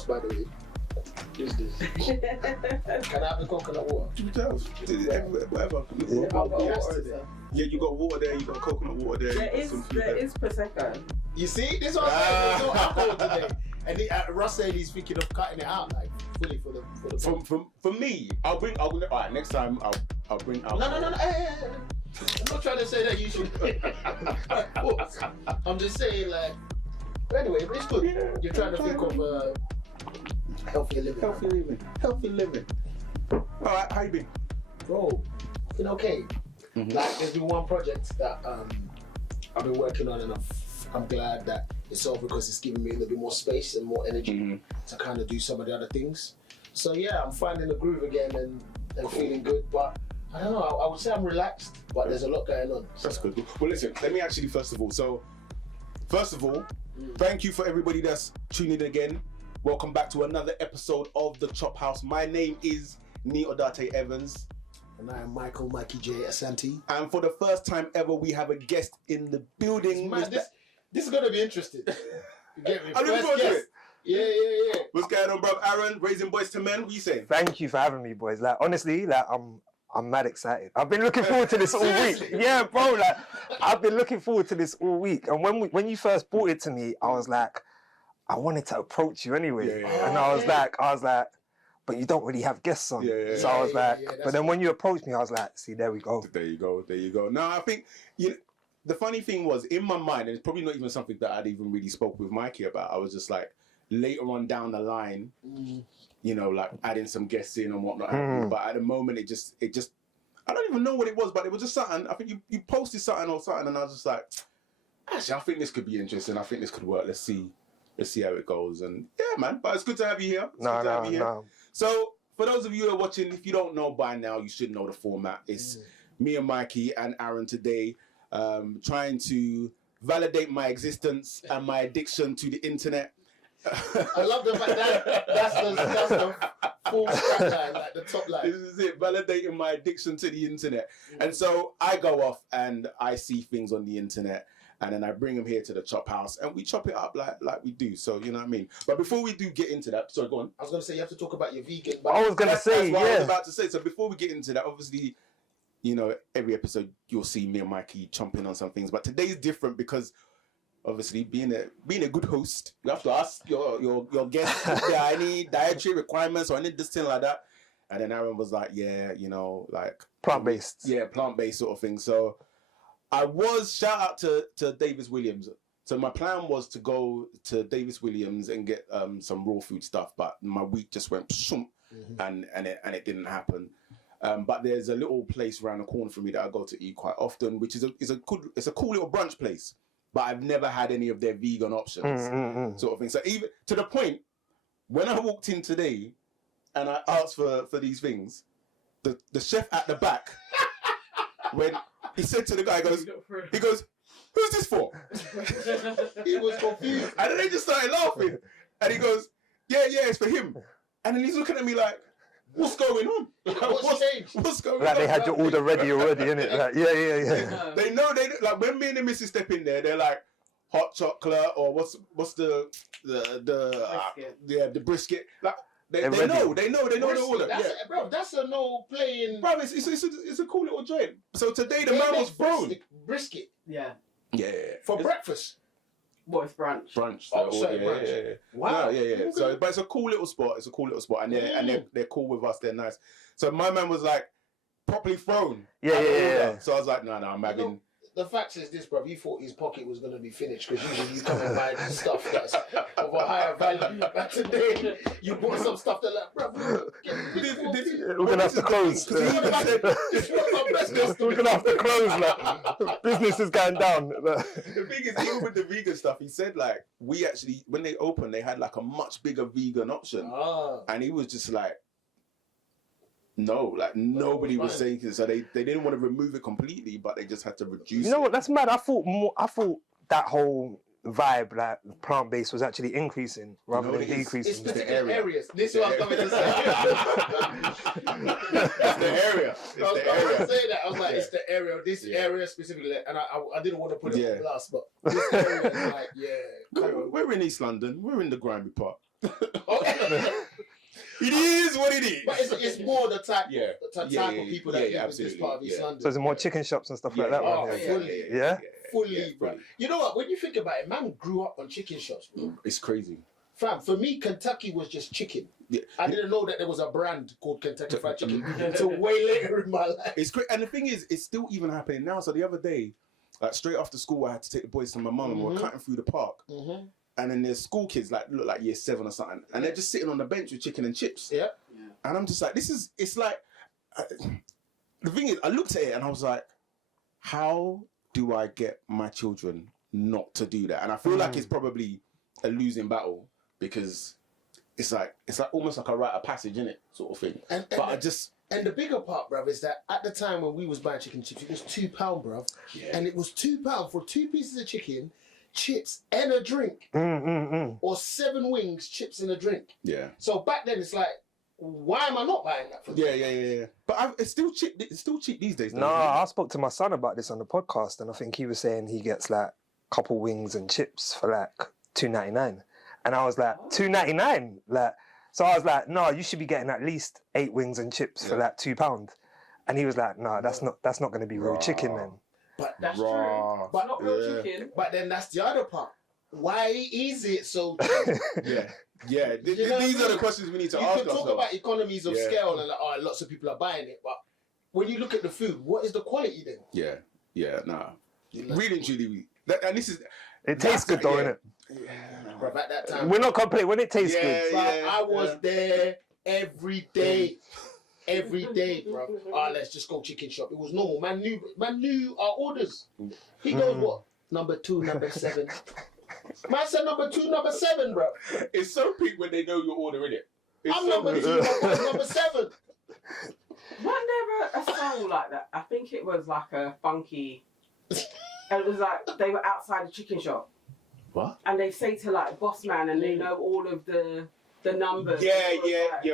else, by the way, is this? Can I have the coconut water? Whatever. Yeah, I've got water today. Yeah, you got water there, you got coconut water there. There is Prosecco. You see, this was there's no alcohol today. And Russ said he's thinking of cutting it out, like fully for the. For me, I'll alright, next time I'll bring alcohol. No. Hey. I'm not trying to say that you should. I'm just saying, like. Anyway, it's good. Yeah, you're trying to think of healthy living. Healthy living. Alright, how you been? Bro, been okay. Mm-hmm. Like, there's been one project that I've been working on, and I'm glad that it's over because it's giving me a little bit more space and more energy to kind of do some of the other things. So yeah, I'm finding the groove again and feeling good. But I don't know, I would say I'm relaxed, but there's a lot going on. So. That's good. Well, listen, let me actually first of all, thank you for everybody that's tuning in again. Welcome back to another episode of the Chophouse. My name is Neodate Evans. And I am Mikey J. Asante. And for the first time ever, we have a guest in the building. Man, this is going to be interesting. You get me? I'm looking forward to it. Yeah. What's going on, bro? Aaron, raising boys to men. What you saying? Thank you for having me, boys. Like, honestly, like, I'm mad excited. I've been looking forward to this all week. Yeah, bro. Like, I've been looking forward to this all week. And when you first brought it to me, I was like, I wanted to approach you anyway. Yeah. And I was like, but you don't really have guests on. Yeah. So I was like, but then when you approached me, I was like, see, there we go. There you go. No, I think the funny thing was, in my mind, and it's probably not even something that I'd even really spoke with Mikey about. I was just like, later on down the line, like adding some guests in and whatnot. But at the moment, it just, I don't even know what it was, but it was just something. I think you posted something or something, and I was just like, actually, I think this could be interesting. I think this could work. Let's see how it goes. And yeah, man. But it's good to have you here. No. So for those of you who are watching, if you don't know by now, you should know the format. It's me and Mikey and Aaron today, trying to validate my existence and my addiction to the internet. I love the fact that that's the full strap line, like the top line. This is it, validating my addiction to the internet. And so I go off and I see things on the internet, and then I bring them here to the Chophouse, and we chop it up like we do. So you know what I mean. But before we do get into that, sorry, go on. I was going to say you have to talk about your vegan. I was going to say, that's what I was about to say. So before we get into that, obviously, every episode you'll see me and Mikey chomping on some things, but today's different because obviously being a good host, you have to ask your guests if there are any dietary requirements or any this thing like that. And then Aaron was like, like plant-based. Yeah, plant-based sort of thing. So I was shout out to Davis Williams. So my plan was to go to Davis Williams and get some raw food stuff, but my week just went pshoom, and it didn't happen. But there's a little place around the corner from me that I go to eat quite often, which is a cool little brunch place. But I've never had any of their vegan options, sort of thing. So even to the point, when I walked in today and I asked for these things, the chef at the back, when he said to the guy, he goes, "Who's this for?" He was confused. And then they just started laughing. And he goes, yeah, it's for him. And then he's looking at me like, what's going on? What's going on? Like they had your order ready already, innit? Like, yeah. They know, like when me and the missus step in there, they're like, hot chocolate or what's the brisket. Like they know the order. Bro, that's a no playing. Bro, it's a cool little joint. So today the man was thrown. Brisket. Yeah. For breakfast. What is brunch? Brunch. Oh, sorry, brunch. Yeah. Wow. Yeah. Okay. So, but it's a cool little spot. And they're cool with us. They're nice. So my man was like properly thrown. Yeah. So I was like, no, I'm having. The fact is this, bro. He thought his pocket was going to be finished because usually you come and buy this stuff that's of a higher value. But today you bought some stuff that like, bro, we're going to have to close. We're going to have to close. Like, business is going down. The thing is, even with the vegan stuff, he said like, we actually, when they opened, they had like a much bigger vegan option. And he was just like, no, like nobody was saying it, so they didn't want to remove it completely, but they just had to reduce it. You know what? That's mad. I thought that whole vibe, like plant-based, was actually increasing rather than decreasing. It's particular areas. This is what I'm coming to say. It's the area. I was going to say that. I was like, it's the area. This area specifically, and I didn't want to put it on blast, but this area is like, we're in East London. We're in the grimy part. It is what it is. But it's more the type, Yeah. the type Yeah, of people that live in this part of East yeah. London. So there's more chicken shops and stuff like that. Oh, Right? fully. Yeah? Fully, bro. You know what? When you think about it, man grew up on chicken shops, bro. It's crazy. Fam, for me, Kentucky was just chicken. Yeah. I didn't know that there was a brand called Kentucky Fried Chicken until way later in my life. It's great, and the thing is, it's still even happening now. So the other day, like straight after school, I had to take the boys to my mum, and we were cutting through the park, and then there's school kids like look like year 7 or something, and they're just sitting on the bench with chicken and chips. Yeah. And I'm just like, it's like, the thing is, I looked at it and I was like, how do I get my children not to do that? And I feel like it's probably a losing battle because it's like almost like a rite of passage, innit, sort of thing. And the bigger part, bruv, is that at the time when we was buying chicken chips, it was £2, bruv. Yeah. And it was £2 for 2 pieces of chicken, chips, and a drink. Or 7 wings, chips, and a drink. Yeah. So back then, it's like, why am I not buying that for them? Yeah. But it's still cheap. It's still cheap these days. No, I spoke to my son about this on the podcast, and I think he was saying he gets like a couple wings and chips for like $2.99, and I was like $2.99, like. So I was like, no, you should be getting at least 8 wings and chips for like £2, and he was like, no, that's not going to be real chicken then. But That's true. But Not real chicken. But then that's the other part. Why is it so? Yeah. These are the questions we need to ask ourselves. You can talk about economies of scale and like, oh, lots of people are buying it, but when you look at the food, what is the quality then? Yeah, nah. Really and truly, and this is. It tastes good though, innit? Bruv, at that time, We're not complaining when it tastes good. bruv, I was there every day. Every day, bro. Let's just go chicken shop. It was normal. Man knew our orders. He goes, what? Number 2, number 7. Man said number 2, number 7, bro. It's so peak when they know your order, innit? I'm number 2, number 7. Wasn't there a song like that? I think it was like a funky. And it was like they were outside the chicken shop. What? And they say to like boss man, and they know all of the numbers. Yeah,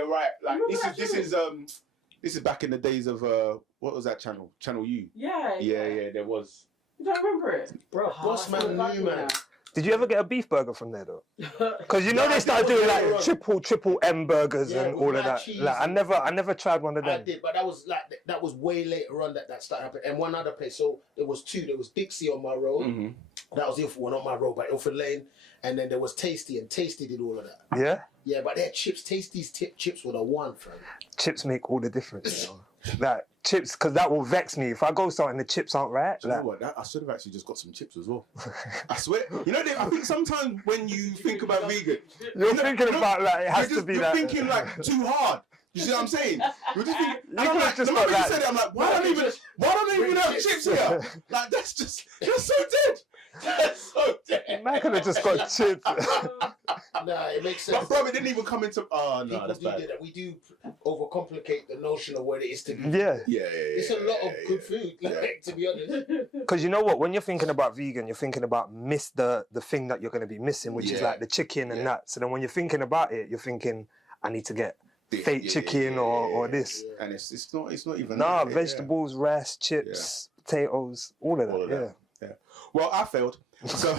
right. Like Remember this is back in the days of what was that channel? Channel U. Yeah. Yeah. There was. You don't remember it, Bro, boss man knew, man. Did you ever get a beef burger from there though? Because you know they started doing like triple M burgers and all of that. Like I never tried one of them. I did, but that was way later on that started happening. And one other place, so there was 2. There was Dixie on my road. That was Ilford, well, not my road, but Ilford Lane. And then there was Tasty, and Tasty did all of that. Yeah? Yeah, but their chips, Tasty's chips were the one, fam. Chips make all the difference, you know. Like chips, because that will vex me. If I go somewhere and the chips aren't right. Do you know what? I should have actually just got some chips as well. I swear. You know, I think sometimes when you think about vegan, you're thinking about like it has to be you're that. You're thinking like too hard. You see what I'm saying? You're just thinking. And I'm could've like, just the moment got you that. said it, I'm like, why don't they even have chips here? Like that's so dead. That's so dead. Man could have just got chips. Nah, it makes sense. But bro, it didn't even come into. Oh no, People that's do bad. that. We do overcomplicate the notion of what it is to be. Yeah. It's a lot of good food, like, to be honest. Because you know what? When you're thinking about vegan, you're thinking about miss the thing that you're going to be missing, which is like the chicken and that. So then when you're thinking about it, you're thinking, I need to get fake chicken or this. And it's not even. Nah, that. vegetables, rice, chips, potatoes, all of that. Yeah. Well, I failed. So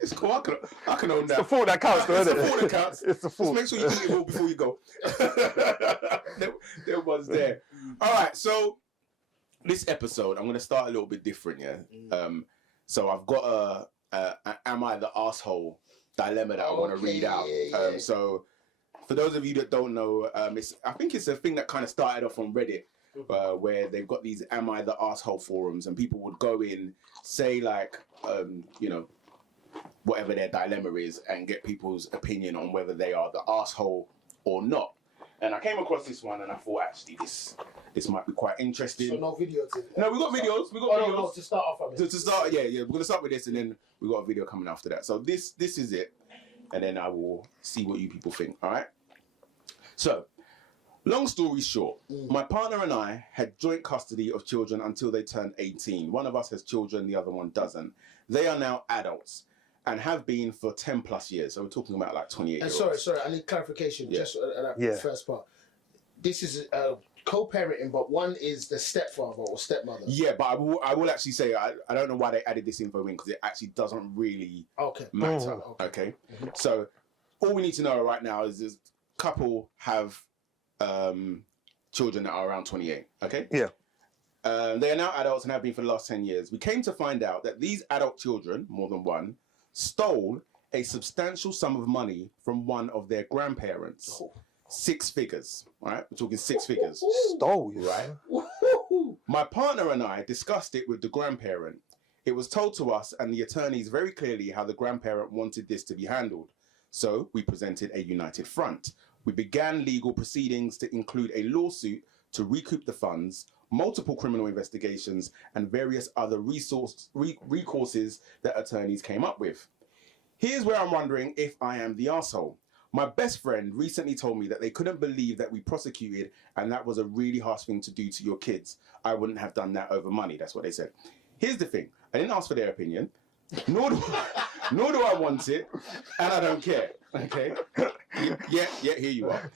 it's cool. I can own that. It's the thought that counts, though, It's isn't the it? thought that counts. It's the thought. Just make sure you eat it all before you go. there was there. All right. So this episode, I'm going to start a little bit different. Yeah. So I've got a am I the asshole dilemma that I want to read out. So for those of you that don't know, I think it's a thing that kind of started off on Reddit. Where they've got these "Am I the Asshole" forums, and people would go in, say like, you know, whatever their dilemma is, and get people's opinion on whether they are the asshole or not. And I came across this one, and I thought actually this might be quite interesting. So no video No, we got videos. We got videos. No, to start off on it. To start, yeah. We're gonna start with this, and then we got a video coming after that. So this is it, and then I will see what you people think. All right. So. Long story short, my partner and I had joint custody of children until they turned 18. One of us has children, the other one doesn't. They are now adults and have been for 10 plus years. So we're talking about like 28 years. Sorry, I need clarification just on that first part. This is co-parenting, but one is the stepfather or stepmother. Yeah, but I will actually say, I don't know why they added this info in because it actually doesn't really matter. Okay. So all we need to know right now is this couple have children that are around 28, okay? Yeah. They are now adults and have been for the last 10 years. We came to find out that these adult children, more than one, stole a substantial sum of money from one of their grandparents. 6 figures, right? We're talking 6 figures. Stole, right? My partner and I discussed it with the grandparent. It was told to us and the attorneys very clearly how the grandparent wanted this to be handled. So we presented a united front. We began legal proceedings to include a lawsuit to recoup the funds, multiple criminal investigations, and various other recourses that attorneys came up with. Here's where I'm wondering if I am the arsehole. My best friend recently told me that they couldn't believe that we prosecuted and that was a really harsh thing to do to your kids. I wouldn't have done that over money, that's what they said. Here's the thing, I didn't ask for their opinion, nor do I want it, and I don't care, okay? Yeah, here you are.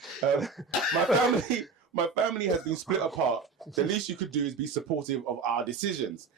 My family has been split apart. The least you could do is be supportive of our decisions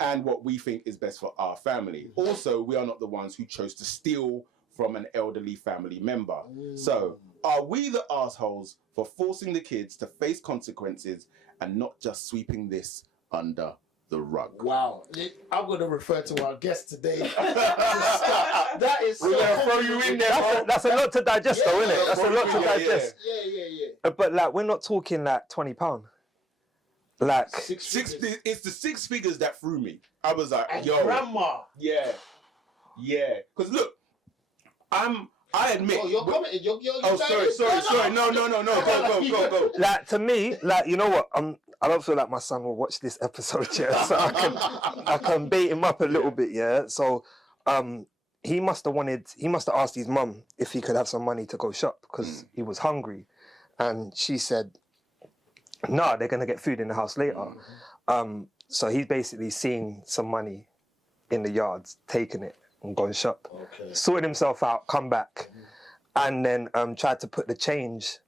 and what we think is best for our family. Also, we are not the ones who chose to steal from an elderly family member. So, are we the assholes for forcing the kids to face consequences and not just sweeping this under the rug? Wow. I'm going to refer to our guest today. That is so... We're going to throw you in there, that's a lot to digest, though, isn't it? That's a lot to digest. Yeah. But like, we're not talking like £20. Like it's the 6 figures that threw me. I was like, and yo, grandma. Yeah. Because look, I admit. Oh, you're commenting. You're sorry. No. Go. Like, to me, like, you know what? I don't feel like my son will watch this episode, yeah. So I can bait him up a little bit, yeah. So he must have asked his mum if he could have some money to go shop because he was hungry, and she said, "No, they're gonna get food in the house later." So he's basically seen some money in the yards, taken it and gone shop, sorted himself out, come back, and then tried to put the change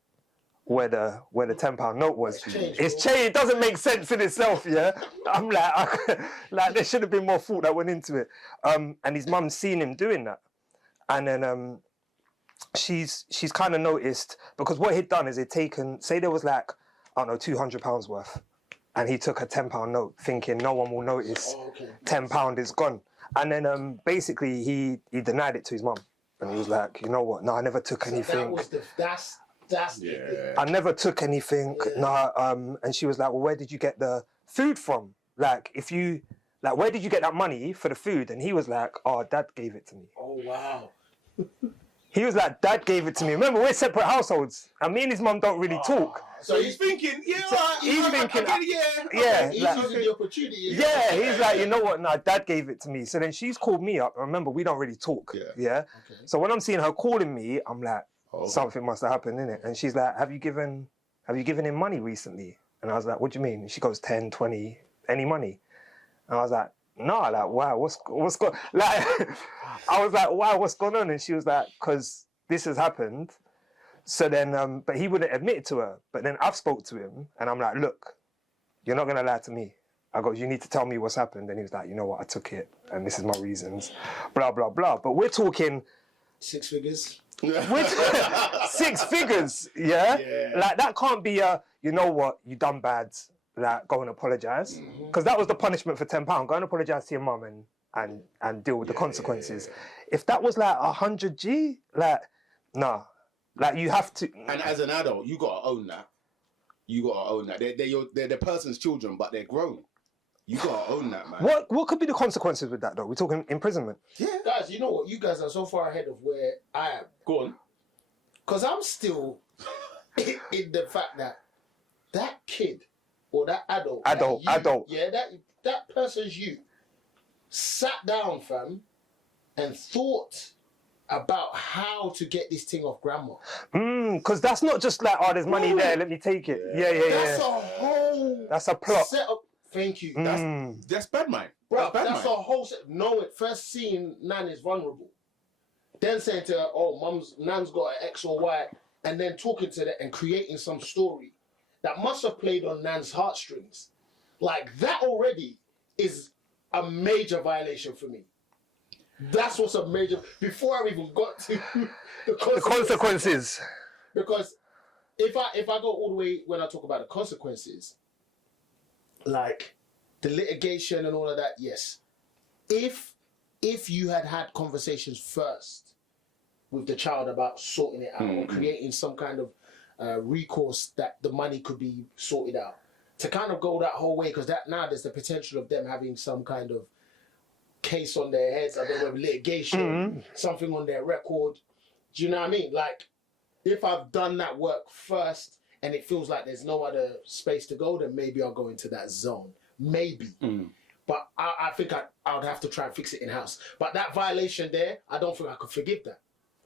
where the £10 note was. It's change. It doesn't make sense in itself, yeah. I'm like, there should have been more thought that went into it. And his mum's seen him doing that, and then she's kind of noticed, because what he'd done is he'd taken, say there was like, I don't know, £200 worth, and he took a £10 note, thinking no one will notice. £10 is gone, and then basically he denied it to his mum, and he was like, you know what? No, I never took anything. That's the thing. I never took anything. No, and she was like, well, where did you get the food from? Like, where did you get that money for the food? And he was like, oh, Dad gave it to me. Oh, wow. He was like, Dad gave it to me. Remember, we're separate households, and me and his mum don't really talk. So he's thinking, he's thinking, He's using the opportunity. Yeah, he's like, you know what? Nah, Dad gave it to me. So then she's called me up. Remember, we don't really talk. Yeah. So when I'm seeing her calling me, I'm like, something must have happened, innit? And she's like, have you given him money recently? And I was like, what do you mean? And she goes, 10, 20, any money? And I was like, no, like, wow, what's going, like, I was like, wow, what's going on? And she was like, because this has happened. So then, but he wouldn't admit it to her. But then I've spoke to him, and I'm like, look, you're not going to lie to me. I go, you need to tell me what's happened. And he was like, you know what, I took it, and this is my reasons, blah, blah, blah. But we're talking 6 figures. 6 figures, yeah? Like, that can't be a, you know what, you done bad, like, go and apologise. Because that was the punishment for £10. Go and apologise to your mum and deal with the consequences. If that was like 100G, like, nah. Like, you have to... And as an adult, you got to own that. They're the person's children, but they're grown. You got to own that, man. What could be the consequences with that, though? We're talking imprisonment. Yeah. Guys, you know what? You guys are so far ahead of where I am. Go on. Because I'm still in the fact that kid or that adult. Yeah, that person's you sat down, fam, and thought about how to get this thing off grandma. Because that's not just like, oh, there's money there, let me take it. Yeah. That's a whole... That's a plot. Setup. Thank you. That's bad mind. Bro, that's a whole set. Knowing, first seeing Nan is vulnerable. Then saying to her, oh, Nan's got an X or Y. And then talking to that and creating some story that must have played on Nan's heartstrings. Like, that already is a major violation for me. That's what's a major. Before I even got to the Consequences. Because if I go all the way when I talk about the consequences, like the litigation and all of that, yes. If you had conversations first with the child about sorting it out or creating some kind of recourse that the money could be sorted out, to kind of go that whole way, because that now there's the potential of them having some kind of case on their heads, I don't know, litigation, something on their record. Do you know what I mean? Like, if I've done that work first and it feels like there's no other space to go, then maybe I'll go into that zone. Maybe. But I think I would have to try and fix it in-house. But that violation there, I don't think I could forgive that.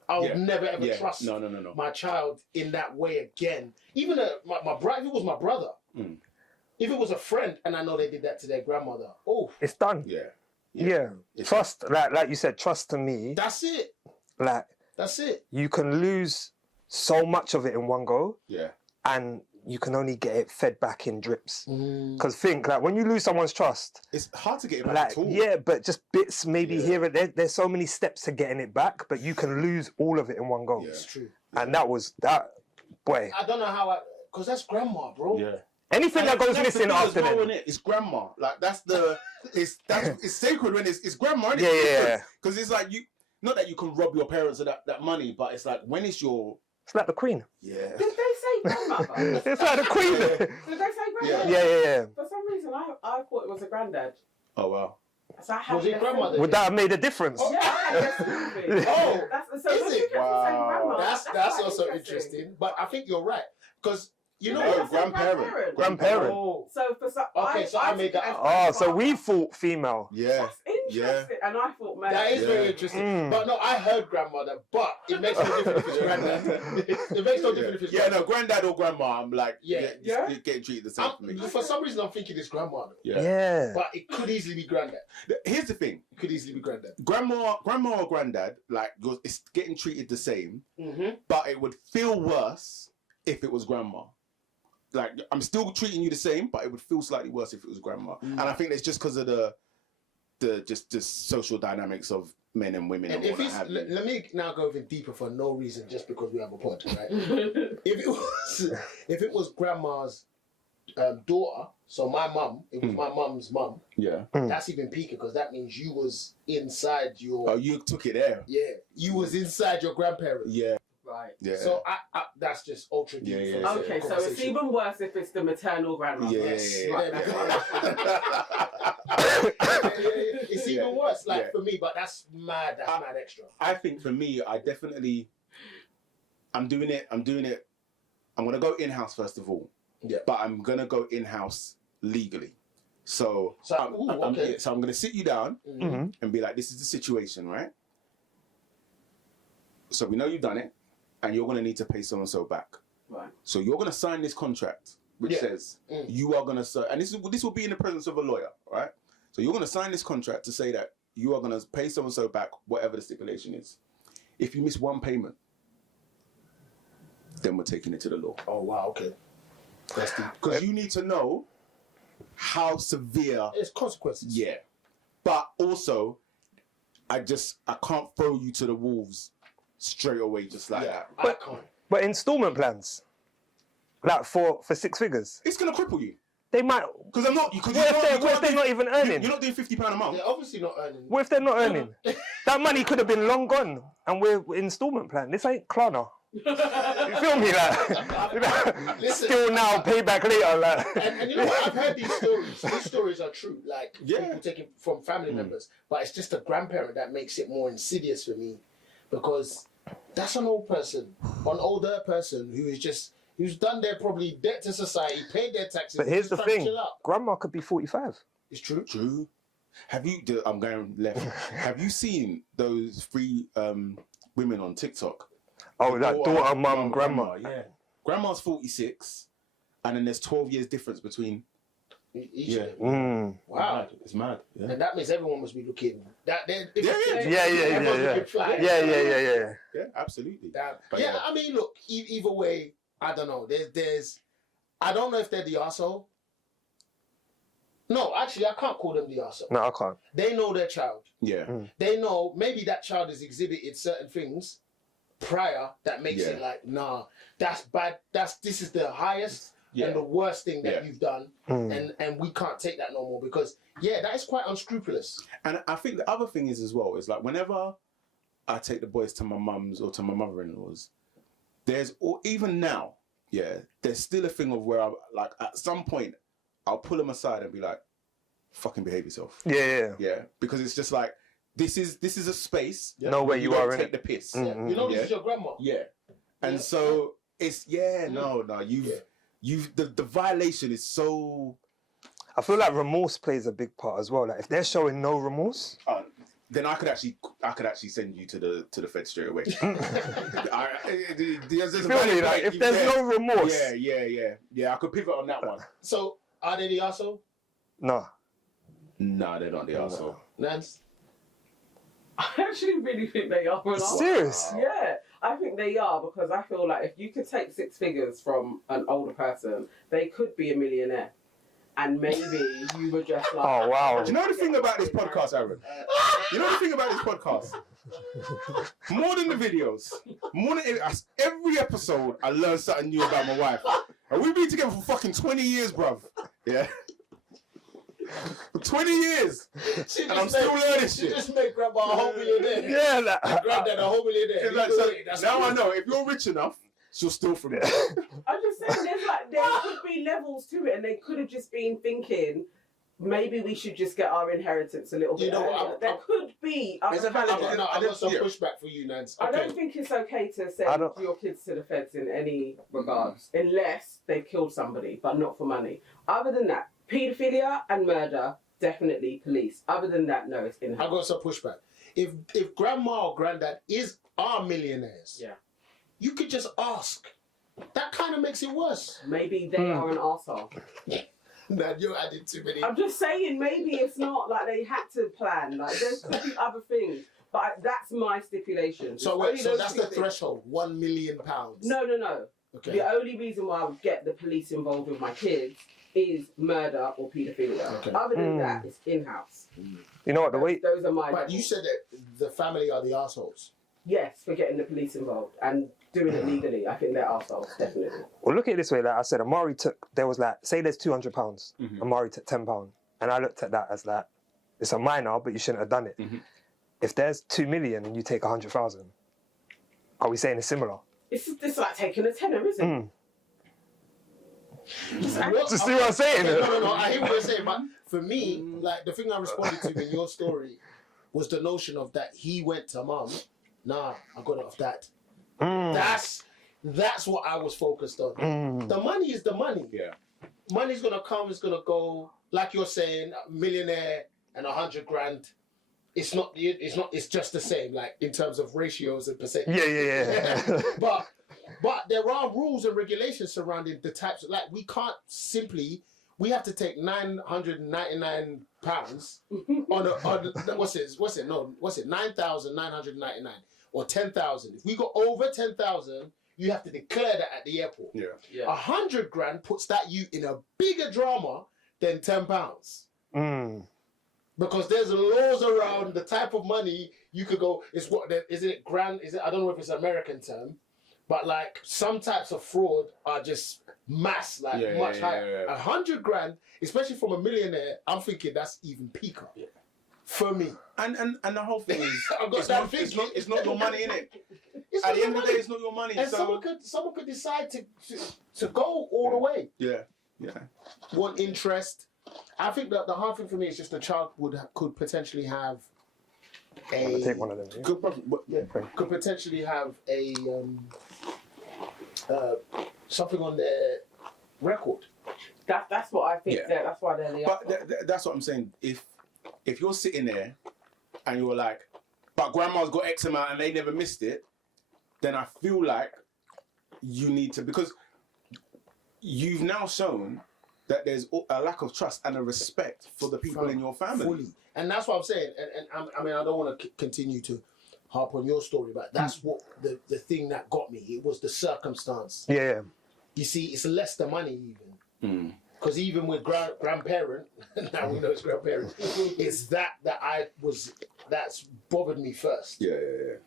I would never, ever trust my child in that way again. Even my brother, if it was my brother, if it was a friend and I know they did that to their grandmother, it's done. Yeah. Trust, like you said, trust to me. That's it. Like, that's it. You can lose so much of it in one go. Yeah. And you can only get it fed back in drips. Because think, like, when you lose someone's trust, it's hard to get it back like, at all. Yeah, but just bits maybe here and there. There's so many steps to getting it back, but you can lose all of it in one go. It's true. And that boy. I don't know how because that's grandma, bro. Yeah. Anything that goes missing after that. It's grandma. Like, it's sacred when it's grandma. Yeah. Because it's like, not that you can rob your parents of that money, but it's like, when it's your... It's like the Queen. Yeah. Did they say grandmother? It's like the Queen. Did they say granddad? Yeah. For some reason, I thought it was a granddad. Oh, wow. So I had was it grandmother? Would that have made a difference? Yeah, I had is it? Wow. That's also interesting. But I think you're right. Because, you know, grandparent. Oh. So for some, I made that up. Oh, so we thought female. Yeah. That's interesting. And I thought, man. That is very interesting. But no, I heard grandmother, but it makes no difference if it's granddad. It makes no difference if it's granddad. No, granddad or grandma, I'm like, it's getting treated the same for me. For some reason, I'm thinking it's grandmother. Yeah. But it could easily be granddad. Here's the thing. It could easily be granddad. Grandma or granddad, like, it's getting treated the same, but it would feel worse if it was grandma. Like, I'm still treating you the same, but it would feel slightly worse if it was grandma. And I think it's just because of the social dynamics of men and women. And if let me now go even deeper for no reason, just because we have a pod, right? if it was grandma's daughter, so my mum, it was my mum's mum. Yeah. That's even peaker, because that means you was inside your. Oh, you took it there. Yeah, you was inside your grandparents. Yeah. Right. Yeah. So that's just ultra deep. Yeah. Okay, so it's even worse if it's the maternal grandmother. Yes. Right. It's even worse, like for me, but that's mad. That's mad extra. I think for me, I'm doing it. I'm gonna go in-house first of all. Yeah. But I'm gonna go in-house legally. So I'm gonna sit you down and be like, this is the situation, right? So we know you've done it, and you're gonna need to pay so and so back. Right. So you're gonna sign this contract, which says you are gonna and this will be in the presence of a lawyer, right? So you're gonna sign this contract to say that you are gonna pay so and so back, whatever the stipulation is. If you miss one payment, then we're taking it to the law. Oh wow, okay. Because you need to know how severe it's consequences. Yeah. But also, I can't throw you to the wolves straight away just like that. But installment plans, like for 6 figures, it's gonna cripple you. They might. Because I'm not. What if they're not even earning? You're not doing £50 a month. They're obviously not earning. What if they're not earning? That money could have been long gone, and we're installment plan. This ain't Klarna. You feel me, like? Still now, pay back later, like. And you know what? I've heard these stories. These stories are true. Like people taking from family members, but it's just a grandparent that makes it more insidious for me, because that's an older person who's done their probably debt to society, paid their taxes. But here's the thing: grandma could be 45. It's true. True. Have you? I'm going left. Have you seen those 3 women on TikTok? Oh, like daughter, mum, grandma. Yeah. Grandma's 46, and then there's 12 years difference between each of them. Wow. It's mad. Yeah. And that means everyone must be looking. Yeah, absolutely. I mean, look, either way, I don't know. I don't know if they're the arsehole. No, actually, I can't call them the arsehole. No, I can't. They know their child. Yeah. They know maybe that child has exhibited certain things prior that makes it like, nah, that's bad. This is the highest and the worst thing that you've done, and we can't take that no more because that is quite unscrupulous. And I think the other thing is as well is like whenever I take the boys to my mum's or to my mother-in-law's, even now, there's still a thing of where I like at some point I'll pull them aside and be like, fucking behave yourself. Yeah. Because it's just like this is a space. Know where you are in take it. the piss. You know this is your grandma. Yeah. And so it's you've the violation is so. I feel like remorse plays a big part as well. Like if they're showing no remorse, then I could actually send you to the Fed straight away. feel me? Like if there's no remorse, yeah, I could pivot on that one. So are they the arsehole? no. Nah, they're not the arsehole. Nance? I actually really think they are. Serious? Yeah, I think they are because I feel like if you could take 6 figures from an older person, they could be a millionaire. And maybe you were just like... Oh, wow. Do you know the thing about this podcast, Aaron? You know the thing about this podcast? More than the videos, more than every episode, I learn something new about my wife. And we've been together for fucking 20 years, bruv. Yeah. 20 years. And I'm still learning shit. She just made grandma a whole millionaire. Yeah, like, And granddad a whole millionaire. Like, so now I know, if you're rich enough, she'll steal from you. I'm just saying, there could be levels to it, and they could have just been thinking, maybe we should just get our inheritance a little bit earlier. There could be. I've got some pushback for you, Nance. I don't think it's okay to send your kids to the feds in any regards, unless they've killed somebody, but not for money. Other than that, paedophilia and murder, definitely police. Other than that, no, it's in-house. I've got some pushback. If grandma or granddad are millionaires, you could just ask. That kind of makes it worse. Maybe they are an arsehole. Nah, you're adding too many. I'm just saying, maybe it's not like they had to plan. Like there could be other things, but that's my stipulation. So wait, so that's the threshold, £1 million. No. Okay. The only reason why I would get the police involved with my kids is murder or paedophilia. Okay. Other than that, it's in-house. you know what, the way... Those are my... But you said that the family are the assholes. Yes, for getting the police involved and doing it legally. I think they're arseholes, definitely. Well, look at it this way. Like I said, Amari there was like, say there's £200. Amari took £10. And I looked at that as like, it's a minor, but you shouldn't have done it. If there's 2 million and you take 100,000, are we saying it's similar? It's like taking a tenner, isn't it? Just see what I'm saying? No, I hear what you're saying, but for me, like the thing I responded to in your story was the notion of that he went to mum, nah, I got it off that. That's what I was focused on. The money is the money. Yeah. Money's gonna come, it's gonna go. Like you're saying, a millionaire and 100 grand. It's not. It's just the same, like in terms of ratios and percentages. Yeah. But there are rules and regulations surrounding the types of, like we can't simply. We have to take £999 on what's it 9,999 or 10,000. If we go over 10,000, you have to declare that at the airport. Yeah. 100 grand puts that you in a bigger drama than £10. Because there's laws around the type of money you could go. Is it grand? Is it? I don't know if it's an American term, but like some types of fraud are just much higher. 100 grand, especially from a millionaire, I'm thinking that's even peaker. For me. And the whole thing is, it's not your money, innit? At the end of the day, it's not your money. And so someone could decide to go all the way. Yeah. Want interest. I think that the hard thing for me is just the child could potentially have Take one of them. could potentially have a something on their record. That's what I think. Yeah. That's why they're the. But that's what I'm saying. If you're sitting there and you're like, but grandma's got X amount and they never missed it, then I feel like you need to, because you've now shown that there's a lack of trust and a respect for the people in your family. Fully. And that's what I'm saying. And I mean, I don't want to continue to harp on your story, but that's what the thing that got me. It was the circumstance. Yeah. You see, it's less the money even. Because even with grandparent, now we know it's grandparent, it's that's bothered me first. Yeah.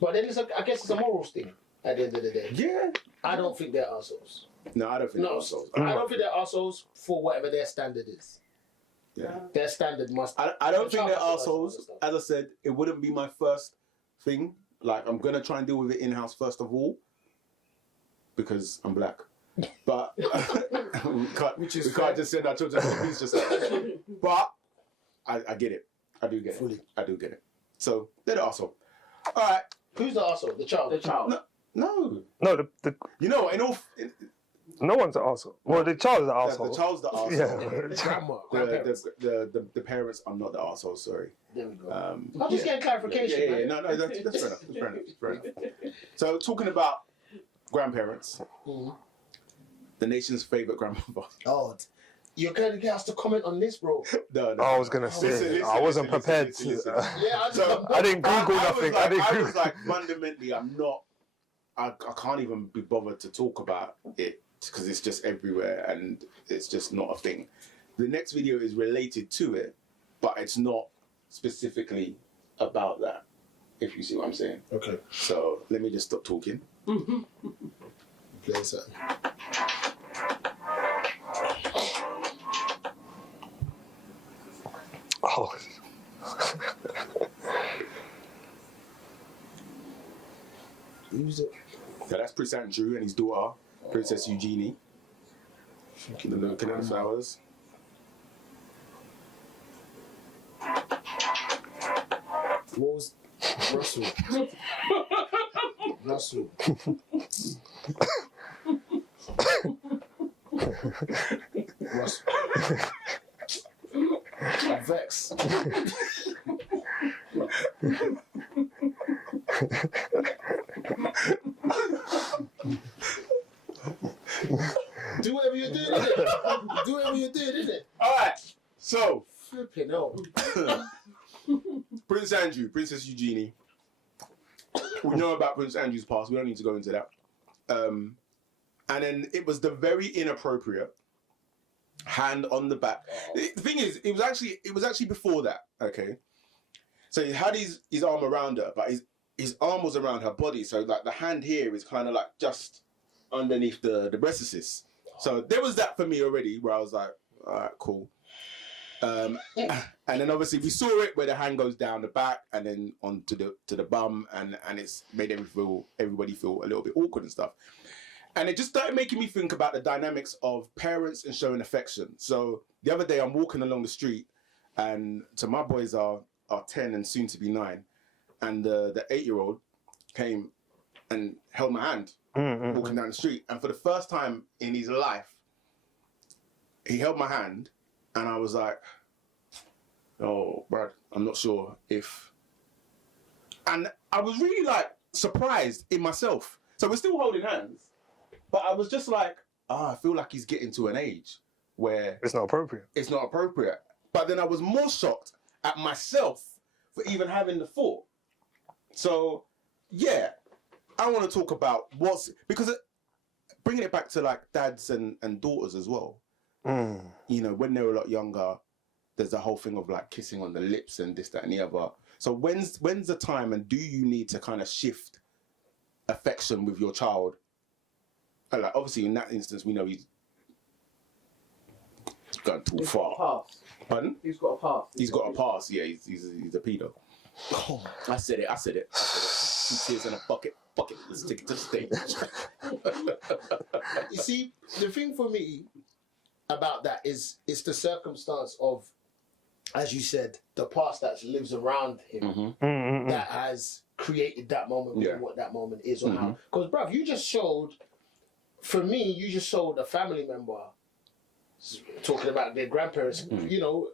But then I guess it's a morals thing at the end of the day. Yeah. I don't think they're assholes. No, I don't think they're assholes. I don't think they're assholes for whatever their standard is. Yeah. Their standard must. I don't think they're assholes. As I said, it wouldn't be my first thing. Like, I'm gonna try and deal with it in-house first of all, because I'm black. But we can't just send our children to the police just like that. But I get it. I do get it. I do get it. So they're the asshole. All right. Who's the asshole? The child. The child. No. the You know, no one's an arsehole. Well, the child's the arsehole. the child's the arsehole. Yeah. Grandma. Grandparents. The parents are not the arsehole. Sorry. There we go. I'm I'm just getting clarification. Yeah. Man. No, that's fair enough. That's fair enough. So talking about grandparents, the nation's favorite grandmother. Oh, you're going to get us to comment on this, bro. No. I was gonna say Listen, I wasn't prepared listen. to. Yeah, I didn't Google nothing. I was like, fundamentally, I'm not. I can't even be bothered to talk about it because it's just everywhere and it's just not a thing. The next video is related to it, but it's not specifically about that. If you see what I'm saying. Okay. So let me just stop talking. Play something. Oh. Who's it? So that's Prince Andrew and his daughter, Princess Eugenie. Looking at the flowers. What was Russell? Russell. Russell. I'm vexed. Do whatever you're doing, innit? Do whatever you're doing, innit? Alright, so Flipping hell. Prince Andrew, Princess Eugenie. We know about Prince Andrew's past. We don't need to go into that. And then it was the very inappropriate hand on the back. The thing is, it was actually before that. Okay, so he had his arm around her, but his arm was around her body. So like the hand here is kind of like just underneath the breastises. So there was that for me already, where I was like, all right, cool. And then obviously we saw it where the hand goes down the back and then onto the bum, and it's made everybody feel a little bit awkward and stuff. And it just started making me think about the dynamics of parents and showing affection. So the other day I'm walking along the street, and so my boys are 10 and soon to be 9, and the 8-year-old came and held my hand walking down the street, and for the first time in his life, he held my hand. And I was like, oh, Brad, I'm not sure if... And I was really, like, surprised in myself. So we're still holding hands. But I was just like, I feel like he's getting to an age where... It's not appropriate. It's not appropriate. But then I was more shocked at myself for even having the thought. So, yeah, I want to talk about because bringing it back to, like, dads and daughters as well. You know, when they're a lot younger, there's a whole thing of like kissing on the lips and this, that, and the other. So when's the time, and do you need to kind of shift affection with your child? And like obviously in that instance, we know he's gone too far. Got a pass. Pardon? He's got a pass. He's got a pass. Yeah, he's a pedo. Oh, I said it. 2 tears in a bucket. Let's take it to the stage. You see, the thing for me about that is it's the circumstance of, as you said, the past that lives around him that has created that moment, what that moment is or how. Because, bruv, you just showed a family member talking about their grandparents, you know,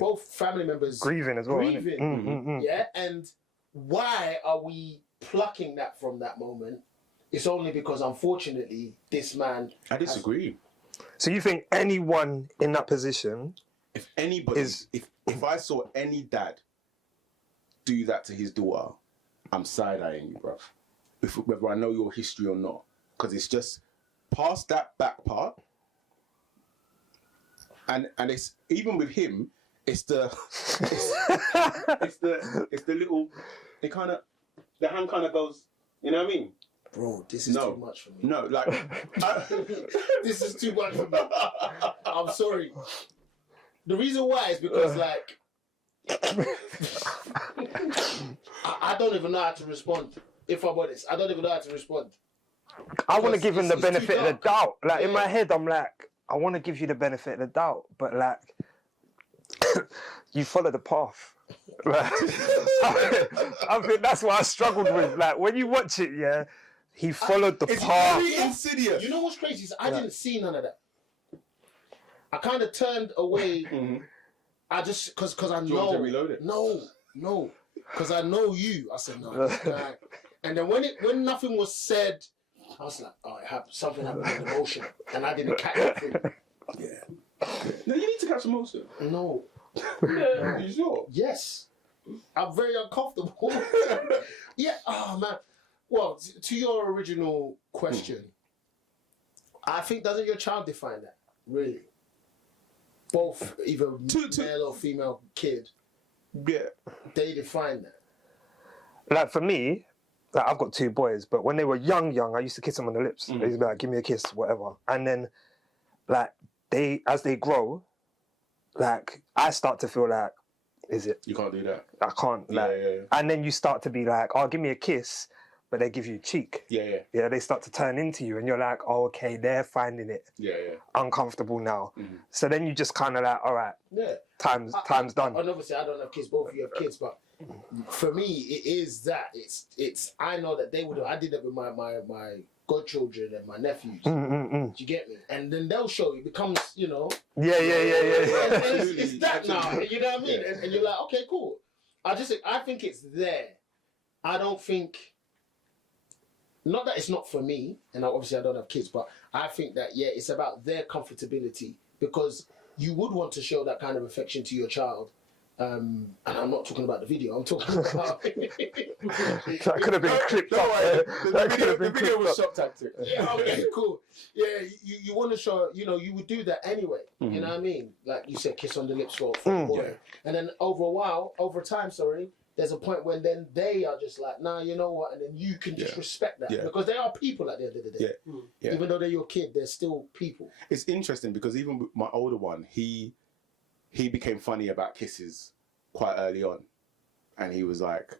both family members grieving as well. Yeah, and why are we plucking that from that moment? It's only because, unfortunately, this man... I disagree. So you think anyone in that position... If anybody... If I saw any dad do that to his daughter, I'm side-eyeing you, bruv. Whether I know your history or not. Because it's just past that back part, and it's even with him, it's the little, it kind of, the hand kind of goes, you know what I mean? Bro, this is too much for me. No, like this is too much for me. I'm sorry. The reason why is because like I don't even know how to respond. If I'm honest, I don't even know how to respond. I want to give him the benefit of the doubt. Like in my head, I'm like, I want to give you the benefit of the doubt, but like, you follow the path. Like, I think that's what I struggled with. Like when you watch it, yeah, he followed the path. It's very insidious. You know what's crazy is I didn't see none of that. I kind of turned away. I just because I know. Do you want to reload it? No, because I know you. I said no. Like, and then when nothing was said, I was like, oh, something happened with emotion, and I didn't catch anything. Yeah. No, you need to catch emotion. No. Are you sure? Yes. I'm very uncomfortable. Yeah. Oh man. Well, to your original question, I think doesn't your child define that really? Both either male or female kid. Yeah. They define that. Like for me, like I've got 2 boys, but when they were young, I used to kiss them on the lips. They used to be like, give me a kiss, whatever. And then, like, as they grow, like, I start to feel like, is it? You can't do that. I can't. Like, Yeah. And then you start to be like, oh, give me a kiss, but they give you cheek. Yeah. Yeah, they start to turn into you, and you're like, oh, okay, they're finding it Yeah. uncomfortable now. So then you just kind of like, all right, time's done. And obviously, I don't have kids. Both of you have kids, but for me, it is that it's. I know that they would. I did that with my godchildren and my nephews. Do you get me? And then they'll show you. It becomes, you know. Yeah. It's that now. You know what I mean? Yeah. And you're like, okay, cool. I think it's there. I don't think. Not that it's not for me, and obviously I don't have kids, but I think that it's about their comfortability, because you would want to show that kind of affection to your child. And I'm not talking about the video. I'm talking about That could have been clipped up. The video was shop tactic. Yeah, okay, cool. Yeah, you want to show, you would do that anyway. You know what I mean? Like you said, kiss on the lips for a boy. Yeah. And then over time, there's a point when then they are just like, nah, you know what? And then you can just respect that. Because they are people at the end of the day. Yeah. Even though they're your kid, they're still people. It's interesting because even with my older one, he became funny about kisses quite early on. And he was like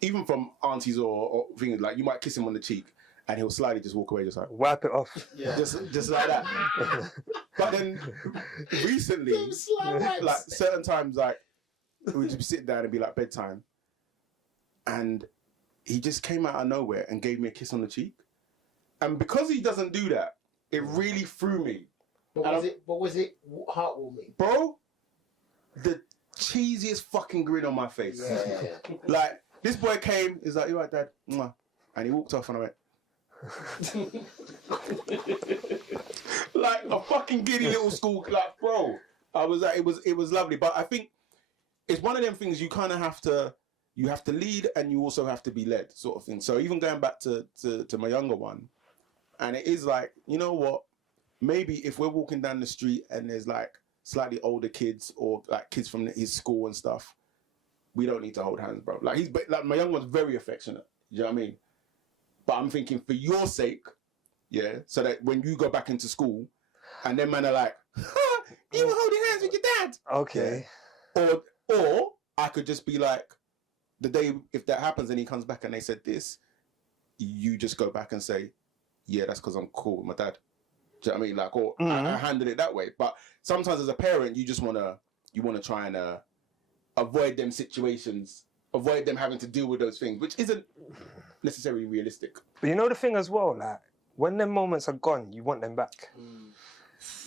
even from aunties or things, like you might kiss him on the cheek and he'll slightly just walk away, just like, wipe it off. Yeah. Just like that. But then recently, like certain times, like, we'd just sit down and be like bedtime, and he just came out of nowhere and gave me a kiss on the cheek. And because he doesn't do that, it really threw me. But was it heartwarming? Bro, the cheesiest fucking grin on my face. Yeah. Like, this boy came, he's like, you right, Dad? Mwah. And he walked off and I went, like a fucking giddy little school, like, bro. I was like, it was lovely. But I think it's one of them things you kind of have to lead, and you also have to be led, sort of thing. So even going back to my younger one, and it is like, you know what? Maybe if we're walking down the street and there's like slightly older kids or like kids from his school and stuff, we don't need to hold hands, bro. Like my young one's very affectionate. You know what I mean? But I'm thinking for your sake, yeah, so that when you go back into school, and then man are like, you were holding hands with your dad. Okay. Yeah. Or I could just be like, the day if that happens and he comes back and they said this, you just go back and say, yeah, that's because I'm cool with my dad. Do you know what I mean? Like, or I handle it that way. But sometimes as a parent, you just wanna try and avoid them situations, avoid them having to deal with those things, which isn't necessarily realistic. But you know the thing as well, like when them moments are gone, you want them back.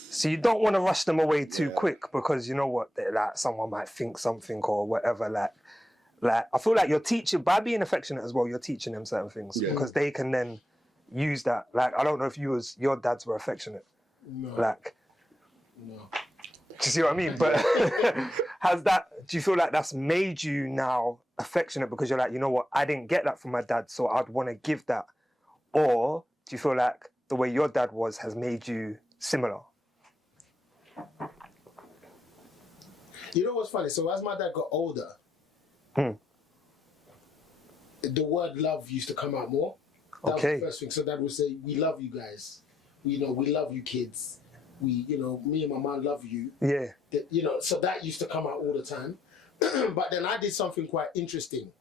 So you don't want to rush them away too quick, because you know what, like someone might think something or whatever. Like I feel like you're teaching, by being affectionate as well, you're teaching them certain things because they can then use that. Like I don't know if your dads were affectionate. No. Like, no. Do you see what I mean? But do you feel like that's made you now affectionate because you're like, you know what, I didn't get that from my dad, so I'd want to give that? Or do you feel like the way your dad was has made you similar? You know what's funny? So as my dad got older, the word love used to come out more. That was the first thing. So dad would say, "We love you guys. We love you kids. Me and my mom love you." Yeah. So that used to come out all the time. But then I did something quite interesting,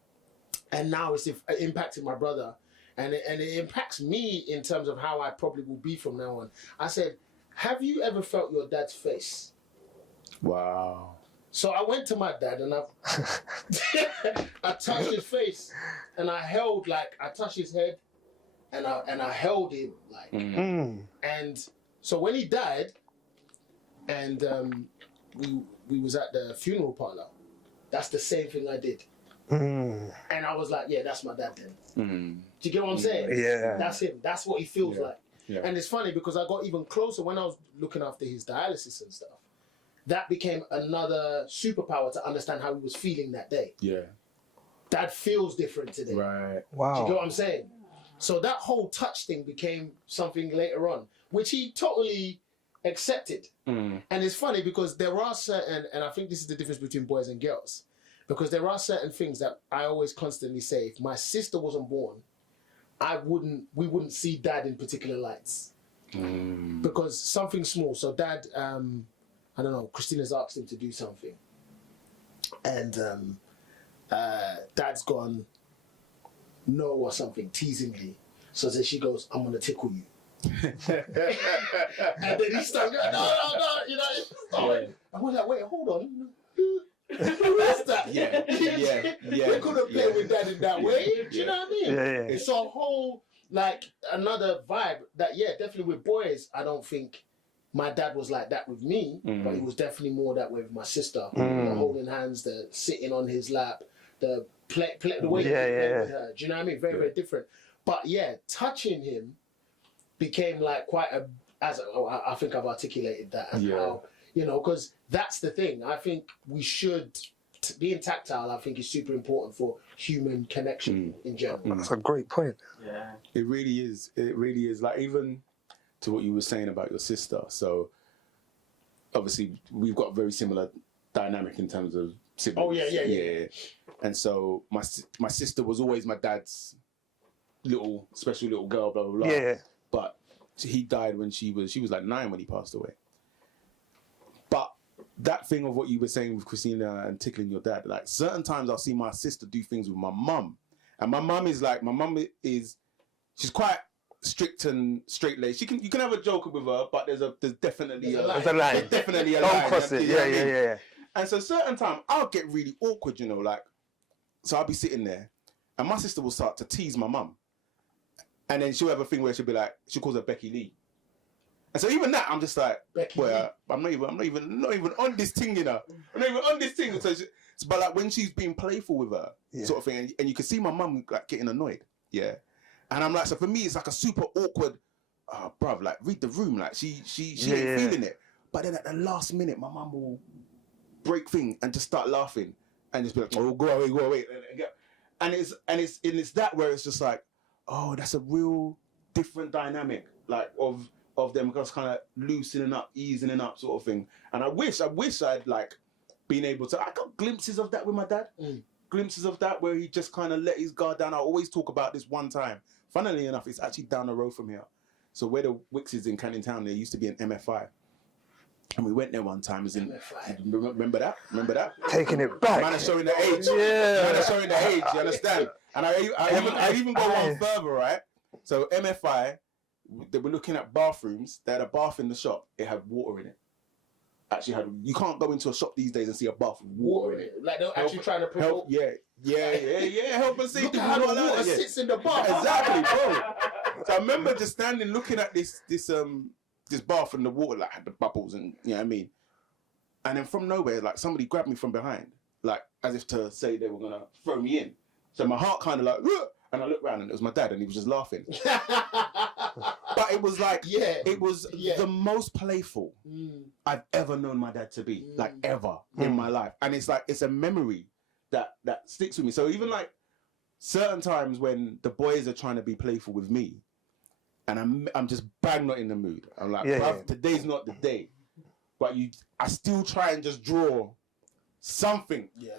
and now it's impacting my brother, and it impacts me in terms of how I probably will be from now on. I said, "Have you ever felt your dad's face?" Wow. So I went to my dad and I touched his face, and I touched his head, and I held him like, and so when he died, and we was at the funeral parlor, that's the same thing I did, and I was like, yeah, that's my dad then. Do you get what I'm saying? Yeah, that's him. That's what he feels like. Yeah. And it's funny because I got even closer when I was looking after his dialysis and stuff. That became another superpower to understand how he was feeling that day. Yeah. Dad feels different today. Right. Wow. Do you get what I'm saying? So that whole touch thing became something later on, which he totally accepted. And it's funny because there are certain, and I think this is the difference between boys and girls, because there are certain things that I always constantly say, if my sister wasn't born, we wouldn't see dad in particular lights. Because something small. So dad, I don't know, Christina's asked him to do something. And dad's gone, no or something, teasingly. So then she goes, I'm going to tickle you. And then he starts going, no. And we're like, wait, hold on. Who is that? Yeah. We couldn't play with dad in that way. Do you know what I mean? Yeah. It's a whole, another vibe that, definitely with boys, I don't think my dad was like that with me, but he was definitely more that way with my sister. The holding hands, the sitting on his lap, the way he played with her. Do you know what I mean? Very, very different. But touching him became like quite I think I've articulated that. And how, because that's the thing. I think we should, being tactile, I think is super important for human connection in general. That's a great point. Yeah. It really is. It really is. Like, even to what you were saying about your sister. So obviously we've got a very similar dynamic in terms of siblings. Oh yeah. And so my sister was always my dad's special little girl, blah blah blah. Yeah. But he died when she was like 9 when he passed away. But that thing of what you were saying with Christina and tickling your dad, like certain times I'll see my sister do things with my mum, and my mum is she's quite strict and straight laced. You can have a joke with her, but there's definitely a line. There's definitely a line. Don't cross it. Yeah. And so certain time I'll get really awkward, so I'll be sitting there, and my sister will start to tease my mum, and then she'll have a thing where she'll be like, she calls her Becky Lee. And so even that, I'm just like, well, I'm not even on this thing, I'm not even on this thing. But like when she's being playful with her, sort of thing, and you can see my mum like getting annoyed, and I'm like, so for me, it's like a super awkward, bruv, like read the room, like she ain't feeling it. But then at the last minute, my mum will break thing and just start laughing and just be like, oh, go away, and it's that where it's just like, oh, that's a real different dynamic, like of them just kind of loosening up, easing up, sort of thing. And I wish I'd like been able to. I got glimpses of that with my dad. Glimpses of that where he just kind of let his guard down. I always talk about this one time. Funnily enough, it's actually down the road from here. So where the Wicks is in Canning Town, there used to be an MFI. And we went there one time. Remember that? Taking it back. Man are showing the age. Yeah. Man are showing the age. You understand? And I even go one further, right? So MFI, they were looking at bathrooms. They had a bath in the shop. It had water in it. You can't go into a shop these days and see a bath with water in it. Like they're actually trying to promote. Help and safety. Look at how the water sits in the bath. Exactly, bro. So I remember just standing looking at this bath and the water like had the bubbles and you know what I mean. And then from nowhere, like somebody grabbed me from behind, like as if to say they were gonna throw me in. So my heart kind of like, "Ugh!" And I looked around and it was my dad and he was just laughing. But it was like, it was the most playful I've ever known my dad to be, like ever in my life. And it's like, it's a memory that sticks with me. So even like certain times when the boys are trying to be playful with me and I'm just bang not in the mood. I'm like, bruv, today's not the day. but I still try and just draw something. Yeah.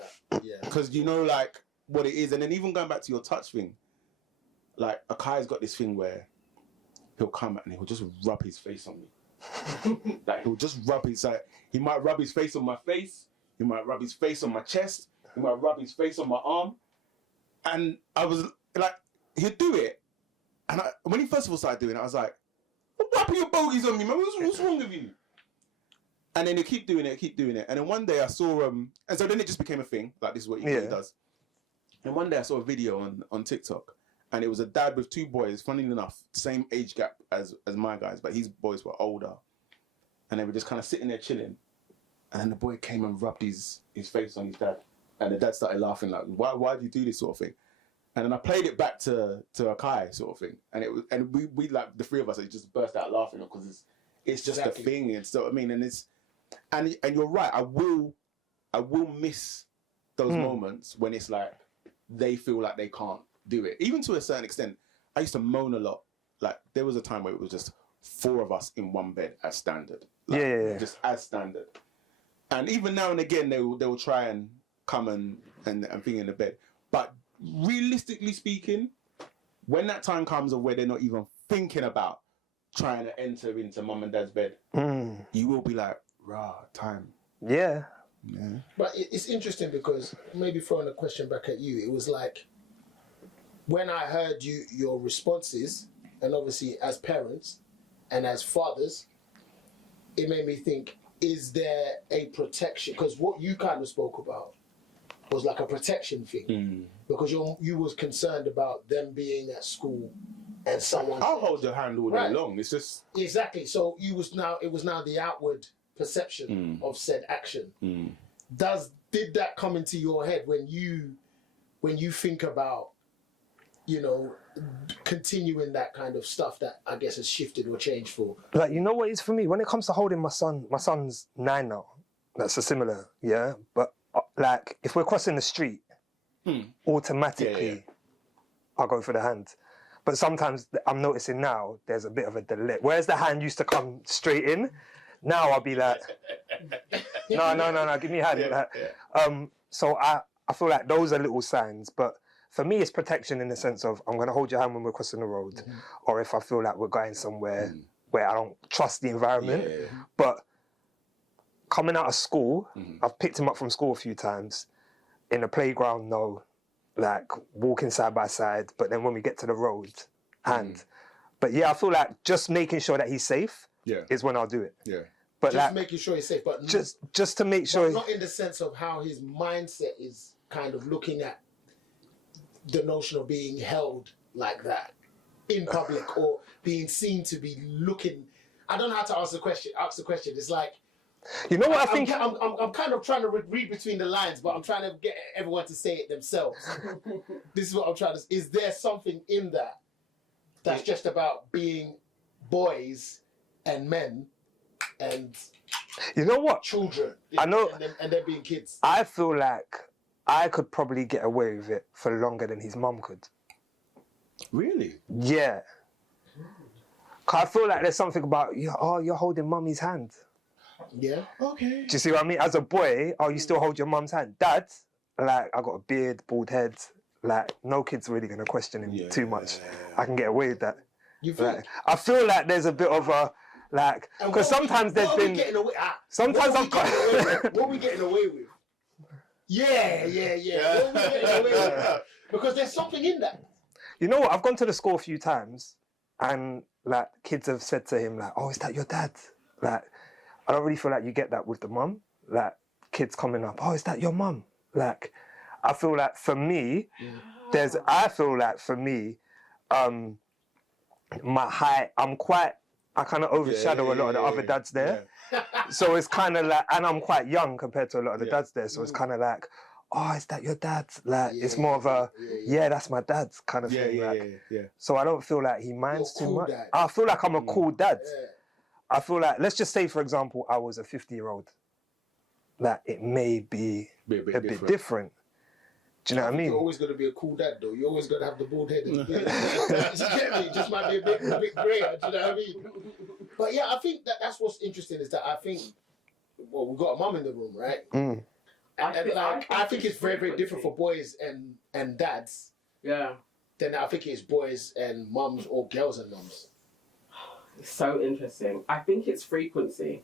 Because you know, like, what it is. And then even going back to your touch thing, like, Akai's got this thing where he'll come and he'll just rub his face on me. Like, he'll just rub his, like, he might rub his face on my face, he might rub his face on my chest, he might rub his face on my arm. And I was like, he'd do it. And when he first of all started doing it, I was like, why put your bogies on me, man? What's wrong with you? And then he'd keep doing it. And then one day I saw, and so then it just became a thing, like, this is what he does. And one day I saw a video on TikTok, and it was a dad with 2 boys, funny enough, same age gap as my guys, but his boys were older. And they were just kind of sitting there chilling. And then the boy came and rubbed his face on his dad. And the dad started laughing, like, why do you do this sort of thing? And then I played it back to Akai sort of thing. And we like, the 3 of us, it just burst out laughing because it's just a thing. And so, I mean, and you're right, I will miss those moments when it's like, they feel like they can't do it. Even to a certain extent, I used to moan a lot. Like, there was a time where it was just 4 of us in one bed as standard. Like, just as standard. And even now and again, they will try and come and thing in the bed. But realistically speaking, when that time comes of where they're not even thinking about trying to enter into mum and dad's bed, you will be like, rah, time. Yeah. But it's interesting because, maybe throwing a question back at you, it was like, when I heard your responses, and obviously as parents and as fathers, it made me think, is there a protection? Because what you kind of spoke about was like a protection thing. Because you was concerned about them being at school and someone... I'll hold your hand all day long. It's just... Exactly. So it was now the outward perception of said action. Did that come into your head when you think about, you know, continuing that kind of stuff that I guess has shifted or changed for? Like, you know what it is for me? When it comes to holding my son's 9 now. That's a similar, but like, if we're crossing the street, automatically I'll go for the hand. But sometimes I'm noticing now there's a bit of a delay. Whereas the hand used to come straight in, now I'll be like, no, give me a hand. So I feel like those are little signs, but for me it's protection in the sense of, I'm going to hold your hand when we're crossing the road, or if I feel like we're going somewhere where I don't trust the environment. But coming out of school, I've picked him up from school a few times. In the playground, no. Like, walking side by side. But then when we get to the road, hand. But yeah, I feel like just making sure that he's safe is when I'll do it. But just like, making sure he's safe, but just to make sure... Not in the sense of how his mindset is kind of looking at the notion of being held like that in public, or being seen to be looking... I don't know how to ask the question. It's like... You know what I think? I'm kind of trying to read between the lines, but I'm trying to get everyone to say it themselves. This is what I'm trying to... Is there something in that that's just about being boys and men and... You know what? Children. I know... And they're being kids. I feel like I could probably get away with it for longer than his mum could. Really? Yeah. 'Cause I feel like there's something about, you're holding mummy's hand. Yeah. Okay. Do you see what I mean? As a boy, you still hold your mum's hand. Dad, like, I got a beard, bald head. Like, no kid's really going to question him too much. I can get away with that. You feel like, I feel like there's a bit of a, like, because sometimes there's been... Sometimes I'm... What are we getting away with? Yeah. What are we getting away with? Because there's something in that. You know what? I've gone to the school a few times, and, like, kids have said to him, like, oh, is that your dad? Like... I don't really feel like you get that with the mum. Like, kids coming up, oh, is that your mum? Like, I feel like for me, my height, I kind of overshadow a lot of the other dads there. So it's kind of like, and I'm quite young compared to a lot of the dads there. So it's kind of like, oh, is that your dad? Like, it's more of a, that's my dad kind of thing. So I don't feel like he minds too much. Dad. I feel like I'm a cool dad. I feel like, let's just say, for example, I was a 50-year-old. That it may be a bit different. Do you know what I mean? You're always going to be a cool dad, though. You're always going to have the bald head. You get me? It just might be a bit grayer. Do you know what I mean? But yeah, I think that's what's interesting, is that I think well, we've got a mum in the room, right? Mm. I think it's very, very different for boys and dads. Yeah. Then I think it's boys and mums or girls and mums. It's so interesting. I think it's frequency,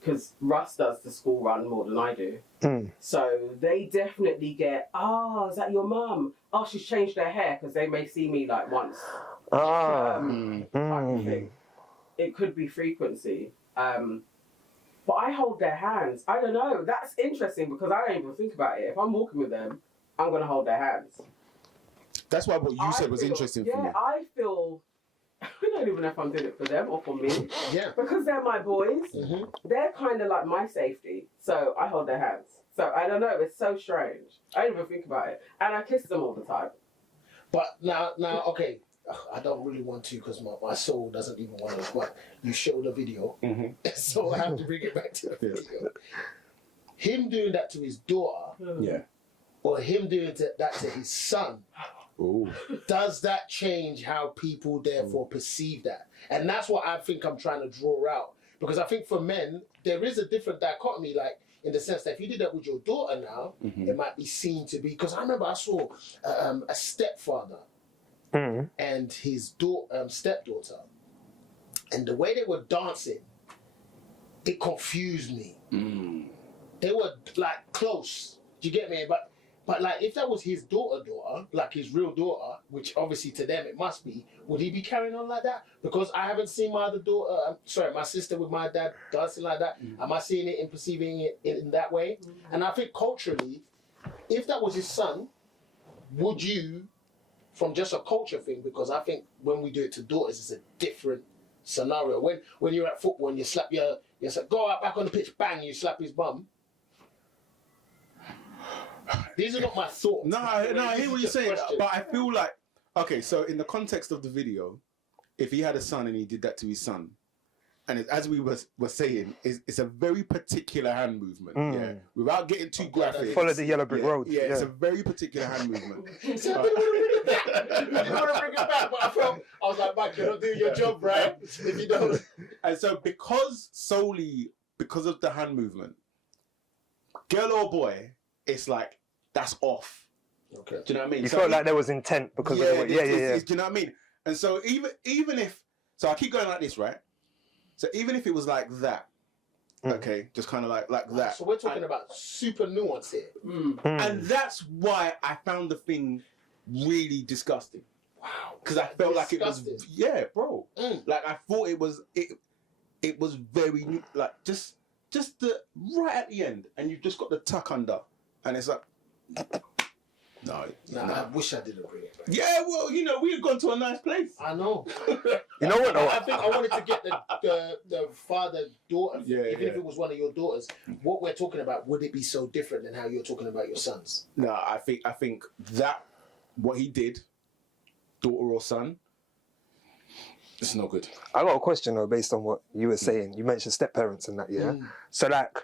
because Russ does the school run more than I do. Mm. So they definitely get, is that your mum? Oh, she's changed her hair, because they may see me like once. Type of thing. It could be frequency. But I hold their hands. I don't know. That's interesting because I don't even think about it. If I'm walking with them, I'm going to hold their hands. That's why what you said was interesting for me. Yeah, I feel... I don't even know if I'm doing it for them or for me. Yeah. Because they're my boys. Mm-hmm. They're kind of like my safety. So I hold their hands. So I don't know. It's so strange. I don't even think about it. And I kiss them all the time. But now, okay. I don't really want to because my soul doesn't even want to. But you show the video, so I have to bring it back to the video. Him doing that to his daughter, or him doing that to his son. Ooh. Does that change how people therefore perceive that? And that's what I think I'm trying to draw out. Because I think for men, there is a different dichotomy, like in the sense that if you did that with your daughter now, it might be seen to be. Because I remember I saw a stepfather. And his stepdaughter, and the way they were dancing, it confused me. They were like close. Do you get me? But like if that was his daughter, like his real daughter, which obviously to them it must be, would he be carrying on like that? Because I haven't seen my other daughter, my sister with my dad dancing like that. Am I seeing it and perceiving it in that way? And I think culturally, if that was his son, would you? From just a culture thing, because I think when we do it to daughters, it's a different scenario. When you're at football and you slap go out back on the pitch, bang, you slap his bum. These are not my thoughts. No, I hear what you're saying, but I feel like, okay, so in the context of the video, if he had a son and he did that to his son, and as we were saying, it's a very particular hand movement. Yeah, without getting too graphic. Follow the yellow brick road. Yeah, it's a very particular hand movement. You want to bring it back, but I was like, Mike, you're not doing your job, right? If you don't. And so because of the hand movement, girl or boy, it's like that's off. Okay. Do you know what I mean? You felt like there was intent because of the way. Yeah. Do you know what I mean? And so even if I keep going like this, right? So even if it was like that, okay, just kind of like that. So we're talking about super nuance here. And that's why I found the thing really disgusting. Wow. Because I felt like it was, bro. Like I thought it was very, like just the right at the end, and you've just got the tuck under, and it's like, no. I wish I didn't bring it back. Yeah, well, we had gone to a nice place. I know. You know what? I think I wanted to get the father-daughter, even if it was one of your daughters. What we're talking about, would it be so different than how you're talking about your sons? No, I think that what he did, daughter or son, it's not good. I got a question though, based on what you were saying. You mentioned step parents and that, yeah. So like,